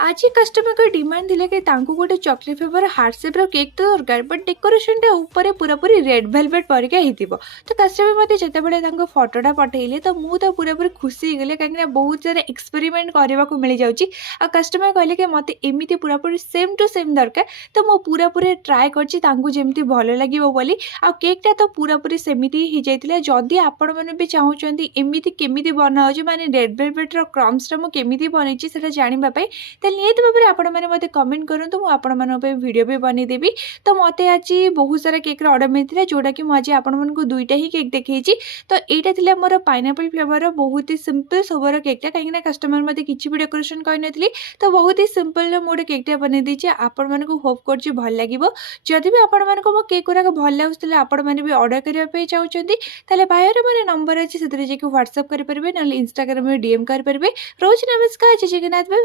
आज कस्टमर को डिमांड थिले कि तांको गोटे चॉकलेट फ्लेवर हार्ट शेप रो केक तो दरकार बट डेकोरेशन टा ऊपर पूरा पूरी रेड वेलवेट परिका हेतिबो। तो कस्टमर मते जते बेले तांको फोटोटा पठेइले तो मु तो पूरा पूरी खुशी गेले काकि बहुत सारा एक्सपेरिमेंट करबा को मिल जाउची। आ कस्टमर कहले कि मते एमिति पूरा पूरी सेम टू सेम दरकार। तो मु पूरा पूरी ट्राई करची तांको जेमति भलो लागिबो बोली। आ केक टा तो पूरा पूरी सेमिति ही जाइतिले। जदी आपण माने भी चाहुचंती एमिति केमिति बनाउची माने रेड वेलवेट रो क्रम्स रा मु केमिति बनैची सेटा जानिबा पई निहत भाव में आपण मैंने मत कमेंट करूँ मुझे भिडियो भी बनईदेवी। तो मत आज बहुत सारा केक अर्डर मिलता जोटा कि मुझे आपण दुईटा ही केक देखी। तो यहाँ थी मोर पाइनापल फ्लेवर बहुत ही सिंपल सोबर केकटा कहीं कस्टमर मत किसी भी डेकोरेशन करनी। तो बहुत ही सिंपल मुझे केकटा बनई देती आपण मानक होप कर भल लगे। जदि भी आपण मानक मो केक गुराक भल लगुला आपण मैंने भी अर्डर करने चाहते बायर मोर नंबर अच्छे से व्हाट्सअप करेंगे ना इंस्टाग्राम में डीएम करेंगे। रोज नमस्कार, जय जगन्नाथ।